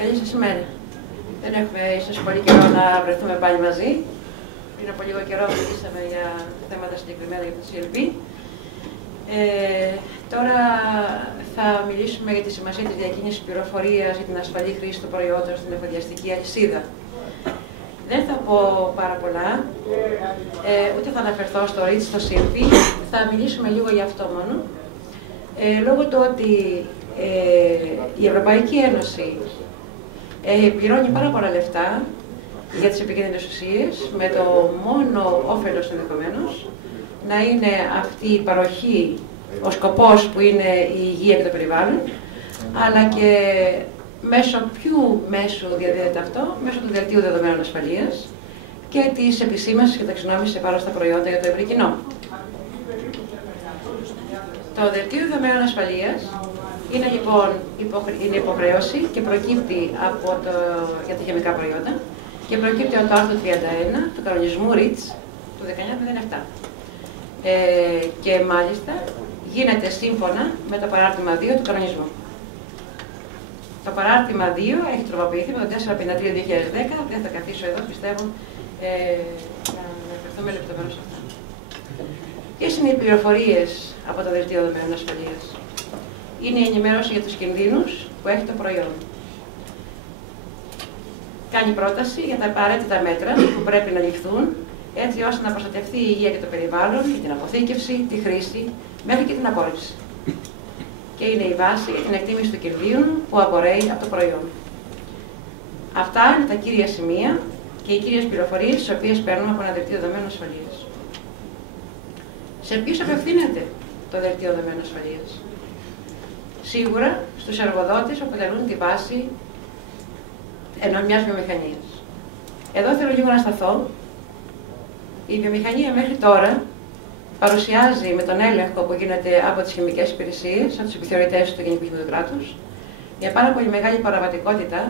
Καλή σας ημέρα. Δεν έχουμε ίσως πολύ καιρό να βρεθούμε πάλι μαζί. Πριν από λίγο καιρό μιλήσαμε για θέματα συγκεκριμένα για το CLP. Τώρα θα μιλήσουμε για τη σημασία της διακίνησης πληροφορίας για την ασφαλή χρήση των προϊόντων στην εφοδιαστική αλυσίδα. Δεν θα πω πάρα πολλά, ούτε θα αναφερθώ στο REACH, στο CLP. Θα μιλήσουμε λίγο για αυτό μόνο. Λόγω του ότι η Ευρωπαϊκή Ένωση πληρώνει πάρα πολλά λεφτά για τις επικίνδυνες ουσίες, με το μόνο όφελος ενδεχομένως να είναι αυτή η παροχή, ο σκοπός που είναι η υγεία και το περιβάλλον, αλλά και μέσω ποιου μέσου διαδίδεται αυτό, μέσω του Δελτίου Δεδομένων Ασφαλείας και της επισήμανσης και ταξινόμησης σε βάρος στα προϊόντα για το ευρύ κοινό. Το Δελτίο Δεδομένων Ασφαλείας είναι λοιπόν υποχρέωση και προκύπτει για τα χημικά προϊόντα και προκύπτει από το άρθρο 31 του κανονισμού REACH του 1907. Και μάλιστα γίνεται σύμφωνα με το παράρτημα 2 του κανονισμού. Το παράρτημα 2 έχει τροποποιηθεί με το 453-2010, δεν θα καθίσω εδώ, πιστεύω, να αναφερθούμε λεπτομερώς σε αυτά. Ποιες είναι οι πληροφορίες από το Δελτίο Δεδομένων Ασφαλείας? Είναι η ενημέρωση για τους κινδύνους που έχει το προϊόν. Κάνει πρόταση για τα απαραίτητα μέτρα που πρέπει να ληφθούν, έτσι ώστε να προστατευτεί η υγεία και το περιβάλλον, για την αποθήκευση, τη χρήση, μέχρι και την απόρριψη. Και είναι η βάση για την εκτίμηση του κινδύνου που απορρέει από το προϊόν. Αυτά είναι τα κύρια σημεία και οι κύριες πληροφορίες τις οποίες παίρνουμε από ένα Δελτίο Δεδομένων Ασφαλείας. Σε ποιους απευθύνεται το Δελτίο Δεδομένων Ασφαλείας? Σίγουρα στους εργοδότες που αποτελούν τη βάση μιας βιομηχανίας. Εδώ θέλω λίγο να σταθώ. Η βιομηχανία μέχρι τώρα παρουσιάζει με τον έλεγχο που γίνεται από τις χημικές υπηρεσίες, από τους επιθεωρητές του Γενικού Χημικού Κράτους, μια πάρα πολύ μεγάλη παραβατικότητα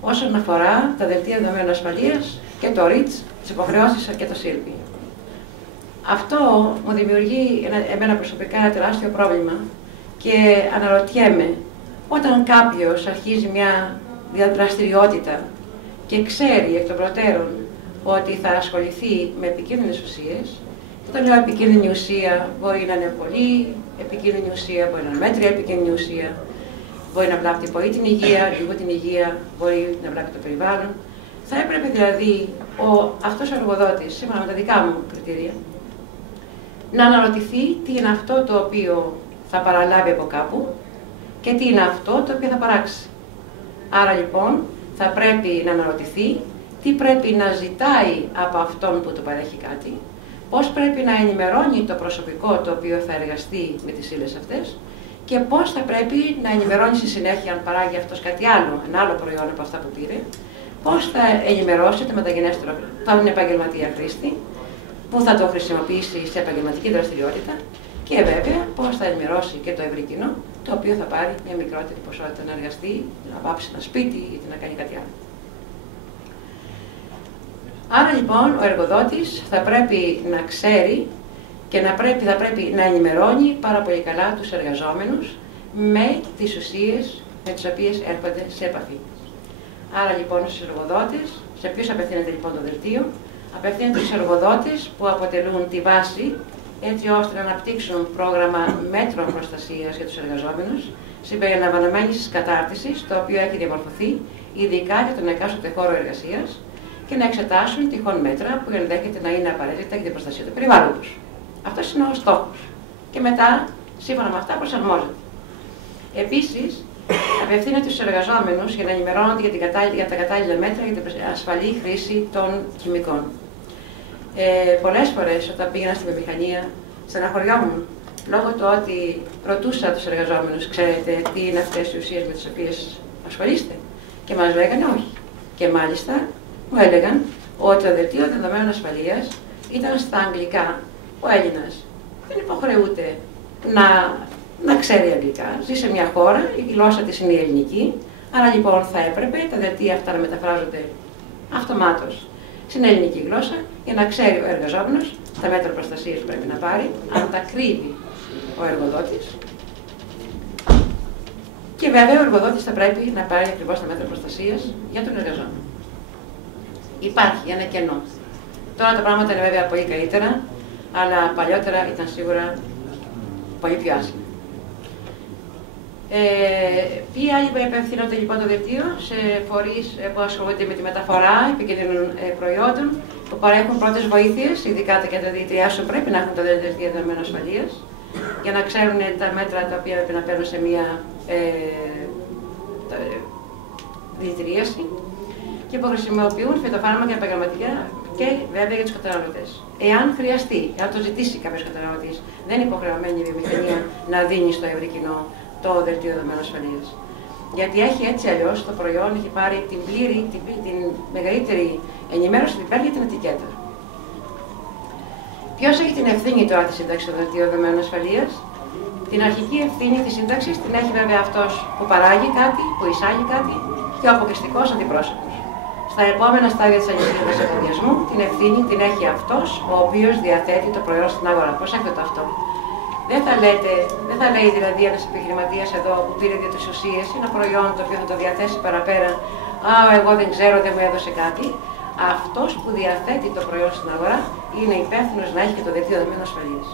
όσον αφορά τα Δελτία Δεδομένων Ασφαλείας και το REACH, τις υποχρεώσεις και το CLP. Αυτό μου δημιουργεί εμένα προσωπικά ένα τεράστιο πρόβλημα και αναρωτιέμαι, όταν κάποιος αρχίζει μια δραστηριότητα και ξέρει εκ των προτέρων ότι θα ασχοληθεί με επικίνδυνες ουσίες, και το λέω επικίνδυνη ουσία μπορεί να είναι πολύ επικίνδυνη ουσία, μπορεί να είναι μέτρια επικίνδυνη ουσία, μπορεί να βλάπτει πολύ την υγεία, λίγο την υγεία, μπορεί να βλάπτει το περιβάλλον. Θα έπρεπε δηλαδή αυτός ο εργοδότης, σύμφωνα με τα δικά μου κριτήρια, να αναρωτηθεί τι είναι αυτό το οποίο θα παραλάβει από κάπου και τι είναι αυτό το οποίο θα παράξει. Άρα λοιπόν θα πρέπει να αναρωτηθεί τι πρέπει να ζητάει από αυτόν που του παρέχει κάτι, πώς πρέπει να ενημερώνει το προσωπικό το οποίο θα εργαστεί με τις ύλες αυτές και πώς θα πρέπει να ενημερώνει στη συνέχεια, αν παράγει αυτός κάτι άλλο, ένα άλλο προϊόν από αυτά που πήρε, πώς θα ενημερώσει το μεταγενέστερο, τον επαγγελματία χρήστη, που θα το χρησιμοποιήσει σε επαγγελματική δραστηριότητα και βέβαια πώς θα ενημερώσει και το ευρύ κοινό, το οποίο θα πάρει μια μικρότερη ποσότητα να εργαστεί, να βάψει ένα σπίτι ή να κάνει κάτι άλλο. Άρα λοιπόν ο εργοδότης θα πρέπει να ξέρει και θα πρέπει να ενημερώνει πάρα πολύ καλά τους εργαζόμενους με τις ουσίες με τις οποίες έρχονται σε επαφή. Άρα λοιπόν στους εργοδότες, σε ποιους απευθύνεται λοιπόν το δελτίο? Απευθύνεται στους εργοδότες που αποτελούν τη βάση έτσι ώστε να αναπτύξουν πρόγραμμα μέτρων προστασίας για τους εργαζόμενους, συμπεριλαμβανομένης της κατάρτισης, το οποίο έχει διαμορφωθεί ειδικά για τον εκάστοτε χώρο εργασίας, και να εξετάσουν τυχόν μέτρα που ενδέχεται να είναι απαραίτητα για την προστασία του περιβάλλοντος. Αυτός είναι ο στόχος. Και μετά, σύμφωνα με αυτά, προσαρμόζεται. Επίσης, απευθύνεται στους εργαζόμενους για να ενημερώνονται για τα κατάλληλα μέτρα για την ασφαλή χρήση των χημικών. Πολλές φορές όταν πήγαινα στη βιομηχανία, στεναχωριόμουν λόγω του ότι ρωτούσα τους εργαζόμενους, ξέρετε τι είναι αυτές οι ουσίες με τις οποίες ασχολείστε? Και μας λέγανε όχι. Και μάλιστα μου έλεγαν ότι το Δελτίο Δεδομένων Ασφαλείας ήταν στα αγγλικά. Ο Έλληνας δεν υποχρεούται να ξέρει αγγλικά. Ζει σε μια χώρα, η γλώσσα της είναι η ελληνική, άρα λοιπόν θα έπρεπε τα δελτία αυτά να μεταφράζονται αυτομάτως στην ελληνική γλώσσα για να ξέρει ο εργαζόμενος τα μέτρα προστασίας που πρέπει να πάρει, αν τα κρύβει ο εργοδότης. Και βέβαια ο εργοδότης θα πρέπει να πάρει ακριβώς τα μέτρα προστασίας για τον εργαζόμενο. Υπάρχει ένα κενό. Τώρα τα πράγματα είναι βέβαια πολύ καλύτερα, αλλά παλιότερα ήταν σίγουρα πολύ πιο άσχημα. Ποιοι άλλοι υπευθύνονται λοιπόν το δελτίο σε φορείς που ασχολούνται με τη μεταφορά επικίνδυνων προϊόντων, που παρέχουν πρώτες βοήθειες, ειδικά τα κέντρα διαιτητριάσεων πρέπει να έχουν το δελτίο δεδομένων ασφαλείας, για να ξέρουν τα μέτρα τα οποία πρέπει να παίρνουν σε μια διαιτητρίαση, και που χρησιμοποιούν φυτοφάρμακα επαγγελματικά και βέβαια για τους καταναλωτές. Εάν χρειαστεί, εάν το ζητήσει κάποιος καταναλωτής, δεν είναι υποχρεωμένη η βιομηχανία να δίνει στο ευρύ κοινό το δελτίο δεδομένων ασφαλείας. Γιατί έχει έτσι αλλιώς το προϊόν έχει πάρει την μεγαλύτερη ενημέρωση που υπάρχει για την ετικέτα. Ποιος έχει την ευθύνη τώρα τη σύνταξη των δελτίων δεδομένων ασφαλείας? Την αρχική ευθύνη της σύνταξης την έχει βέβαια αυτός που παράγει κάτι, που εισάγει κάτι, και ο αποκλειστικός αντιπρόσωπος. Στα επόμενα στάδια της αλυσίδας εφοδιασμού την ευθύνη την έχει αυτός ο οποίος διαθέτει το προϊόν στην αγορά. Προσέξτε το αυτό. Δεν θα λέει δηλαδή ένας επιχειρηματίας εδώ που πήρε δια της ουσίας ένα προϊόν το οποίο θα το διαθέσει παραπέρα. Εγώ δεν ξέρω, δεν μου έδωσε κάτι. Αυτός που διαθέτει το προϊόν στην αγορά είναι υπεύθυνος να έχει και το δελτίο δεδομένων ασφαλείας.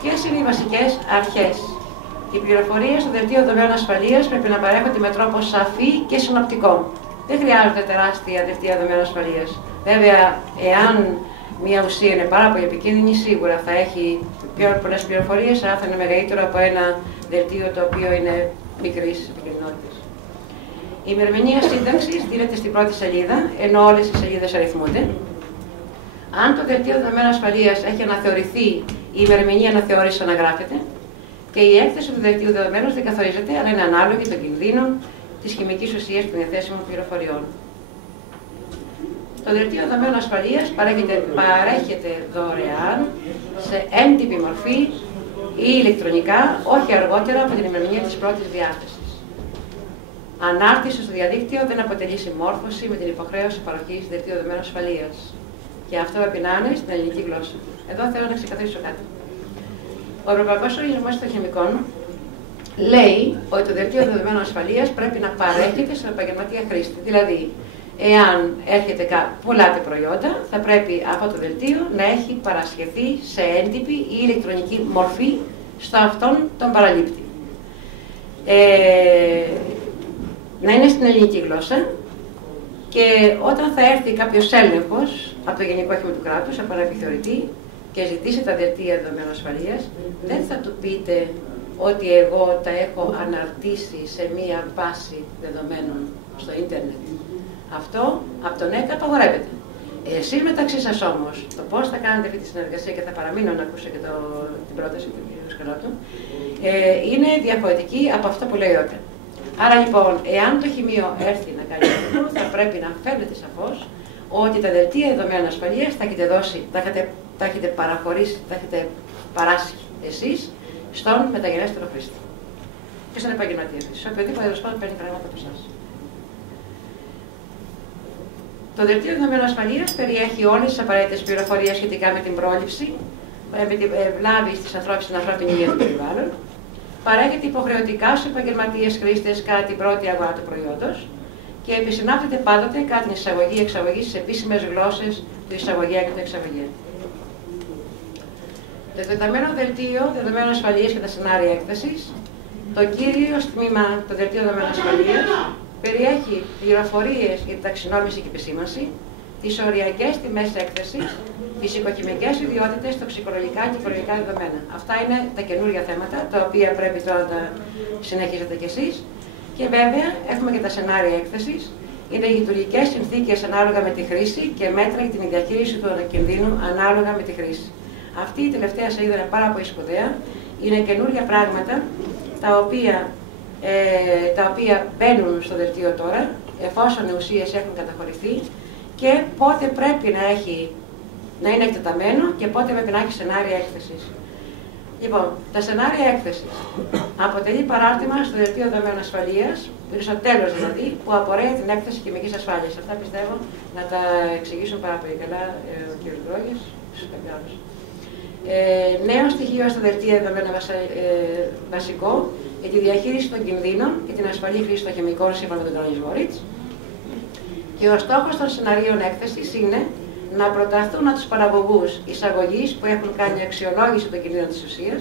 Ποιες είναι οι βασικές αρχές? Οι πληροφορίες στο δελτίο δεδομένων ασφαλείας πρέπει να παρέχονται με τρόπο σαφή και συνοπτικό. Δεν χρειάζονται τεράστια δελτία δεδομένων ασφαλείας. Βέβαια, εάν μια ουσία είναι πάρα πολύ επικίνδυνη, σίγουρα θα έχει πιο πολλές πληροφορίες, αλλά θα είναι μεγαλύτερο από ένα δελτίο το οποίο είναι μικρής επικίνδυνοτητας. Η ημερομηνία σύνταξης δίνεται στην πρώτη σελίδα, ενώ όλες οι σελίδες αριθμούνται. Αν το δελτίο δεδομένων ασφαλείας έχει αναθεωρηθεί, η ημερομηνία αναθεώρησης αναγράφεται και η έκθεση του δελτίου δεδομένων δεν καθορίζεται, αλλά είναι ανάλογη των κινδύνων της χημικής ουσίας των διαθέσιμων πληροφοριών. Το δελτίο δεδομένων ασφαλείας παρέχεται δωρεάν σε έντυπη μορφή ή ηλεκτρονικά, όχι αργότερα από την ημερομηνία της πρώτης διάθεσης. Ανάρτηση στο διαδίκτυο δεν αποτελεί συμμόρφωση με την υποχρέωση παροχής δελτίου δεδομένων ασφαλείας. Και αυτό πρέπει να είναι στην ελληνική γλώσσα. Εδώ θέλω να ξεκαθαρίσω κάτι. Ο Ευρωπαϊκός Οργανισμός των Χημικών λέει ότι το δελτίο δεδομένων ασφαλείας πρέπει να παρέχεται στον επαγγελματία χρήστη. Δηλαδή, εάν πουλάτε προϊόντα, θα πρέπει αυτό το δελτίο να έχει παρασχεθεί σε έντυπη ή ηλεκτρονική μορφή στο αυτόν τον παραλήπτη. Να είναι στην ελληνική γλώσσα, και όταν θα έρθει κάποιος έλεγχος από το Γενικό Αρχείο του Κράτους, από ένα επιθεωρητή, και ζητήσει τα δελτία δεδομένων ασφαλείας, δεν θα του πείτε ότι εγώ τα έχω αναρτήσει σε μία βάση δεδομένων στο ίντερνετ. Αυτό από τον ΕΚΑ απαγορεύεται. Εσείς μεταξύ σας όμως, το πώς θα κάνετε αυτή τη συνεργασία, και θα παραμείνω να ακούσω και την πρόταση του κ. Σκαλώτου, είναι διαφορετική από αυτό που λέει ο ΕΚΑ. Άρα λοιπόν, εάν το Χημείο έρθει να κάνει αυτό, θα πρέπει να φαίνεται σαφώς ότι τα δελτία δεδομένων ασφαλείας τα έχετε παραχωρήσει, τα έχετε παράσχει εσείς στον μεταγενέστερο χρήστη. Και στον επαγγελματία της, ο οποιοδήποτε τέλος πάντων παίρνει πράγματα από εσάς. Το δελτίο δεδομένων ασφαλείας περιέχει όλες τις απαραίτητες πληροφορίες σχετικά με την πρόληψη, με την βλάβη στην ανθρώπινη υγεία του περιβάλλον. Παρέχεται υποχρεωτικά στους επαγγελματίες χρήστες κατά την πρώτη αγορά του προϊόντος και επισυνάπτεται πάντοτε κατά την εισαγωγή-εξαγωγή στις επίσημες γλώσσες του εισαγωγέα και του εξαγωγέα. Το εκτεταμένο δελτίο δεδομένων ασφαλείας και τα σενάρια έκθεσης, το κύριο τμήμα του δελτίου δεδομένων ασφαλείας, περιέχει πληροφορίες για την ταξινόμηση και επισήμανση, τις οριακές τιμές έκθεσης, φυσικοχημικές ιδιότητες, τοξικολογικά και οικολογικά δεδομένα. Αυτά είναι τα καινούργια θέματα, τα οποία πρέπει τώρα να τα συνεχίσετε κι εσείς. Και βέβαια έχουμε και τα σενάρια έκθεσης. Είναι λειτουργικές συνθήκες ανάλογα με τη χρήση και μέτρα για την διαχείριση του κινδύνου ανάλογα με τη χρήση. Αυτή η τελευταία σελίδα είναι πάρα πολύ σπουδαία. Είναι καινούργια πράγματα τα οποία μπαίνουν στο δελτίο τώρα, εφόσον οι ουσίες έχουν καταχωρηθεί, και πότε πρέπει να είναι εκτεταμένο και πότε πρέπει να έχει σενάρια έκθεσης. Λοιπόν, τα σενάρια έκθεσης αποτελεί παράρτημα στο δελτίο δεδομένων ασφαλείας, στο τέλος δηλαδή, που απορρέει την έκθεση χημικής ασφάλειας. Αυτά πιστεύω να τα εξηγήσουν πάρα πολύ καλά ο κ. Γκρόγης, ίσως κάποιος άλλος. Νέο στοιχείο στα δελτία δεδομένα βασικό για τη διαχείριση των κινδύνων και την ασφαλή χρήση των χημικών σύμφωνα με τον κανονισμό REACH. Και ο στόχος των σεναρίων έκθεσης είναι να προταθούν από τους παραγωγούς εισαγωγής που έχουν κάνει αξιολόγηση των κινδύνων της ουσίας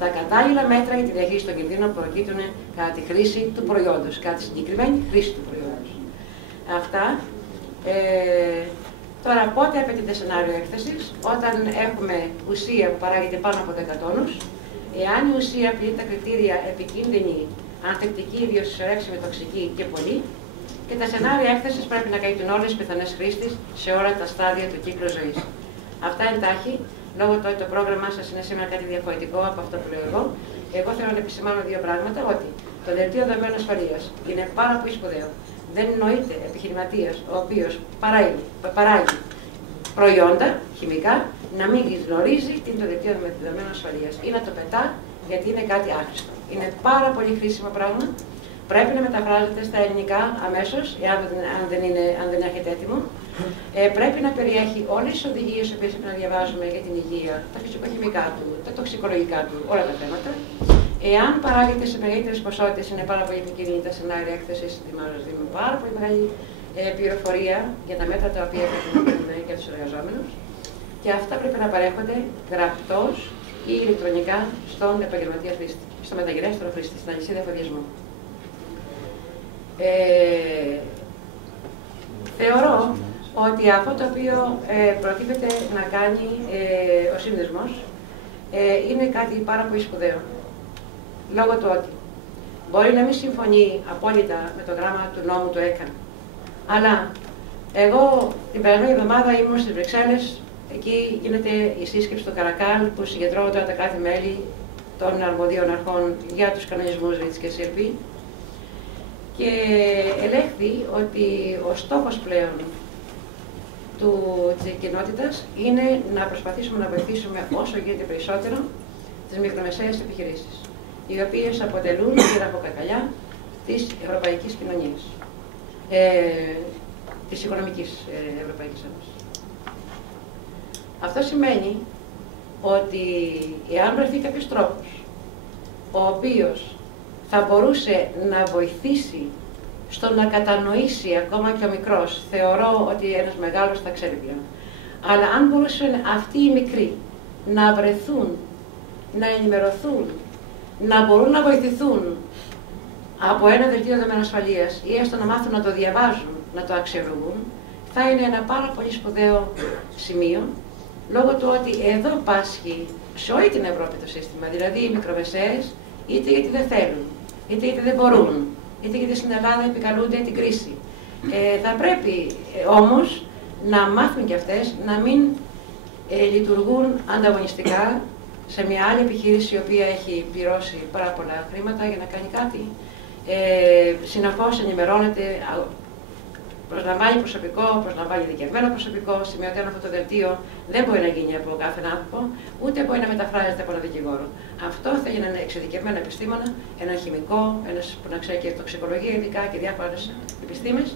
τα κατάλληλα μέτρα για τη διαχείριση των κινδύνων που προκύπτουν κατά τη χρήση του προϊόντος, κατά τη συγκεκριμένη χρήση του προϊόντος. Αυτά. Τώρα, πότε απαιτείται σενάριο έκθεσης? Όταν έχουμε ουσία που παράγεται πάνω από 10 τόνους, εάν η ουσία πληρεί τα κριτήρια επικίνδυνη, ανθεκτική, ιδιοσυσσωρεύσιμη, τοξική και πολύ, και τα σενάρια έκθεσης πρέπει να καλύπτουν όλες τις πιθανές χρήστες σε όλα τα στάδια του κύκλου ζωής. Αυτά εντάχει, λόγω του ότι το πρόγραμμά σας είναι σήμερα κάτι διαφορετικό από αυτό που λέω εγώ. Εγώ θέλω να επισημάνω δύο πράγματα: ότι το δελτίο δεδομένων ασφαλείας είναι πάρα πολύ σπουδαίο. Δεν νοείται επιχειρηματίας ο οποίος παράγει προϊόντα χημικά να μην γνωρίζει τι είναι το δελτίο δεδομένων ασφαλείας ή να το πετά γιατί είναι κάτι άχρηστο. Είναι πάρα πολύ χρήσιμο πράγμα. Πρέπει να μεταφράζεται στα ελληνικά αμέσως, αν δεν έχετε έτοιμο. Πρέπει να περιέχει όλες τις οδηγίες που πρέπει να διαβάζουμε για την υγεία, τα φυσικοχημικά του, τα τοξικολογικά του, όλα τα θέματα. Εάν παράγεται σε μεγαλύτερες ποσότητες, είναι πάρα πολύ επικίνδυνη τα σενάρια έκθεσης, δίνουν πάρα πολύ μεγάλη πληροφορία για τα μέτρα τα οποία πρέπει να παίρνουμε για τους εργαζόμενους. Και αυτά πρέπει να παρέχονται γραπτώς ή ηλεκτρονικά στον επαγγελματία χρήστη, στο μεταγενέστερο χρήστη, στην αλυσίδα εφοδιασμού. Θεωρώ ότι αυτό το οποίο προτίθεται να κάνει ο σύνδεσμος είναι κάτι πάρα πολύ σπουδαίο. Λόγω του ότι μπορεί να μην συμφωνεί απόλυτα με το γράμμα του νόμου του ΕΚΑ, αλλά εγώ την περασμένη εβδομάδα ήμουν στις Βρυξέλλες, εκεί γίνεται η σύσκεψη του Καρακάλ που συγκεντρώνονται τα κράτη-μέλη των αρμοδίων αρχών για τους κανονισμούς REACH και CLP. Και ελέγχθη ότι ο στόχος πλέον της κοινότητας είναι να προσπαθήσουμε να βοηθήσουμε όσο γίνεται περισσότερο τις μικρομεσαίες επιχειρήσεις, οι οποίες αποτελούν τη ραχοκοκαλιά της ευρωπαϊκής κοινωνίας, της οικονομικής Ευρωπαϊκής Ένωσης. Αυτό σημαίνει ότι εάν βρεθεί κάποιος τρόπος ο οποίος θα μπορούσε να βοηθήσει στο να κατανοήσει ακόμα και ο μικρός, θεωρώ ότι ένας μεγάλος θα ξέρει πλέον. Αλλά αν μπορούσαν αυτοί οι μικροί να βρεθούν, να ενημερωθούν, να μπορούν να βοηθηθούν από ένα δελτίο δεδομένων ασφαλείας ή έστω να μάθουν να το διαβάζουν, να το αξιολογούν, θα είναι ένα πάρα πολύ σπουδαίο σημείο, λόγω του ότι εδώ πάσχει σε όλη την Ευρώπη το σύστημα, δηλαδή οι μικρομεσαίες, είτε γιατί δεν θέλουν, είτε γιατί δεν μπορούν, είτε γιατί στην Ελλάδα επικαλούνται την κρίση. Θα πρέπει όμως να μάθουν κι αυτές να μην λειτουργούν ανταγωνιστικά σε μια άλλη επιχείρηση η οποία έχει πληρώσει πάρα πολλά χρήματα για να κάνει κάτι. Συνεχώς ενημερώνεται, προσλαμβάνει προσωπικό, προσλαμβάνει ειδικευμένο προσωπικό, σημειωτέων αυτό το δελτίο δεν μπορεί να γίνει από κάθε άνθρωπο, ούτε μπορεί να μεταφράζεται από έναν δικηγόρο. Αυτό θέλει έναν εξειδικευμένο επιστήμονα, έναν χημικό, ένας που να ξέρει και τοξικολογία ειδικά και διάφορες επιστήμες.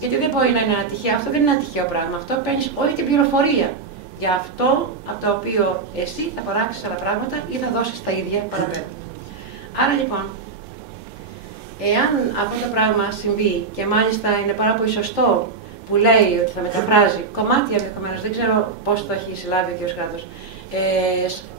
Γιατί δεν μπορεί να είναι ένα τυχαίο, αυτό δεν είναι ένα τυχαίο πράγμα. Αυτό παίρνει όλη την πληροφορία για αυτό από το οποίο εσύ θα παράξεις άλλα πράγματα ή θα δώσεις τα ίδια παραπέρα. Άρα λοιπόν, εάν αυτό το πράγμα συμβεί και μάλιστα είναι πάρα πολύ σωστό που λέει ότι θα μεταφράζει κομμάτια ενδεχομένως, δεν ξέρω πώς το έχει συλλάβει ο κ. Κράτος,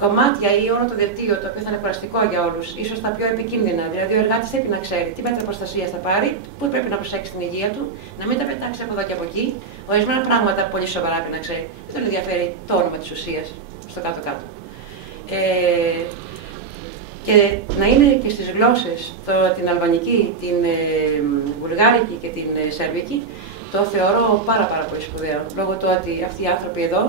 κομμάτια ή όλο το δελτίο το οποίο θα είναι κουραστικό για όλους, ίσως τα πιο επικίνδυνα. Δηλαδή, ο εργάτης πρέπει να ξέρει τι μέτρα προστασίας θα πάρει, πού πρέπει να προσέξει την υγεία του, να μην τα πετάξει από εδώ και από εκεί. Ορισμένα πράγματα πολύ σοβαρά πρέπει να ξέρει. Δεν τον ενδιαφέρει το όνομα της ουσίας στο κάτω-κάτω. Και να είναι και στις γλώσσες, την αλβανική, την βουλγάρικη και την σερβική, το θεωρώ πάρα πολύ σπουδαίο. Λόγω του ότι αυτοί οι άνθρωποι εδώ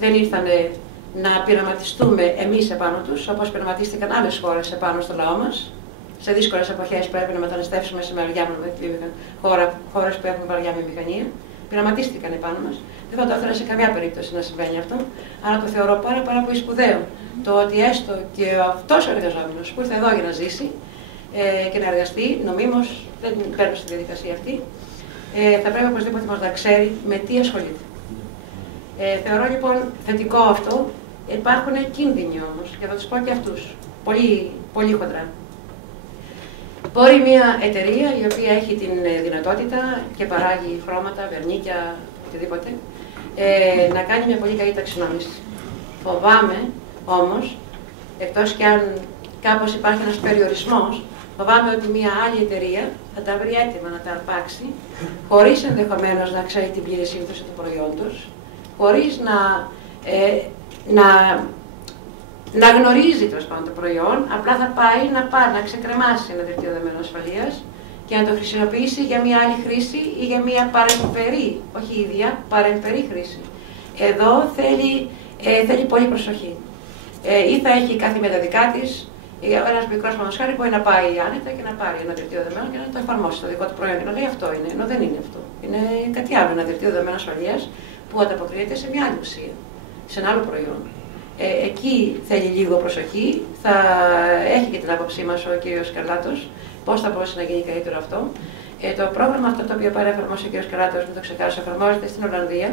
δεν ήρθανε να πειραματιστούμε εμείς επάνω τους, όπως πειραματίστηκαν άλλες χώρες επάνω στο λαό μας. Σε δύσκολες εποχές πρέπει να μεταναστεύσουμε σε χώρες που έχουν βαριά βιομηχανία. Πειραματίστηκαν επάνω μας. Δεν θα το ήθελα σε καμιά περίπτωση να συμβαίνει αυτό. Αλλά το θεωρώ πάρα πολύ σπουδαίο. Το ότι έστω και αυτός ο εργαζόμενος που ήρθε εδώ για να ζήσει και να εργαστεί, νομίμως, δεν παίρνω στη διαδικασία αυτή, θα πρέπει οπωσδήποτε μας να ξέρει με τι ασχολείται. Θεωρώ λοιπόν θετικό αυτό, Υπάρχουν κίνδυνοι όμως, και θα τους πω και αυτούς, πολύ, πολύ χοντρά. Μπορεί μια εταιρεία η οποία έχει την δυνατότητα και παράγει χρώματα, βερνίκια, οτιδήποτε, να κάνει μια πολύ καλή ταξινόμηση. Φοβάμαι όμως, εκτός κι αν κάπως υπάρχει ένας περιορισμός, φοβάμαι ότι μια άλλη εταιρεία θα τα βρει έτοιμα να τα αρπάξει, χωρίς ενδεχομένως να ξέρει την πλήρη σύμφωση του προϊόντος, χωρίς να γνωρίζει τέλος πάντων το προϊόν, απλά θα πάει να ξεκρεμάσει ένα δελτίο δεδομένων ασφαλείας και να το χρησιμοποιήσει για μια άλλη χρήση ή για μια παρεμφερή, όχι ίδια, παρεμφερή χρήση. Εδώ θέλει πολύ προσοχή. Ή θα έχει κάθε με τα δικά της, ένας μικρός μανοσχάρι μπορεί να πάει άνετα και να πάρει ένα δελτίο δεδομένων και να το εφαρμόσει στο δικό του προϊόν και να λέει αυτό είναι, ενώ δεν είναι αυτό. Είναι κάτι άλλο, ένα δελτίο δεδομένων ασφαλείας που ανταποκρίνεται σε μια άλλη ουσία, σε ένα άλλο προϊόν. Εκεί θέλει λίγο προσοχή, θα έχει και την άποψή μας ο κ. Σκαρλάτος, πώς θα μπορούσε να γίνει καλύτερο αυτό. Το πρόγραμμα αυτό το οποίο παρέφαρμόσε ο κ. Σκαρλάτος, μην το ξεχάσω, εφαρμόζεται στην Ολλανδία.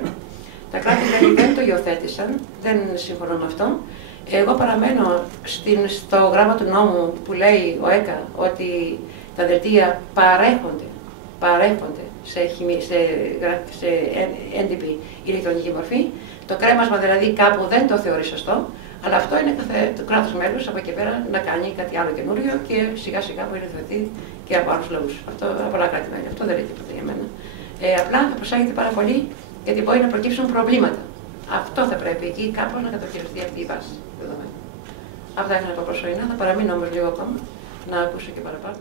Τα κράτη-μέλη δεν το υιοθέτησαν, δεν συμφωνώ με αυτό. Εγώ παραμένω στο γράμμα του νόμου που λέει ο ΕΚΑ ότι τα δελτία παρέχονται σε NDP ηλεκτρονική μορφή. Το κρέμασμα δηλαδή κάπου δεν το θεωρεί σωστό, αλλά αυτό είναι το κράτος μέλος από εκεί πέρα να κάνει κάτι άλλο καινούριο και σιγά σιγά μπορεί να θεθεί και από άλλους λαούς. Αυτό από πολλά κράτη-μέλη. Αυτό δεν είναι τίποτα για μένα. Απλά θα προσάγεται πάρα πολύ γιατί μπορεί να προκύψουν προβλήματα. Αυτό θα πρέπει εκεί κάπως να κατοχυρωθεί αυτή η βάση δεδομένη. Αυτά ήθελα να πω προσωρινά. Θα παραμείνω όμως λίγο ακόμα να ακούσω και παραπάνω.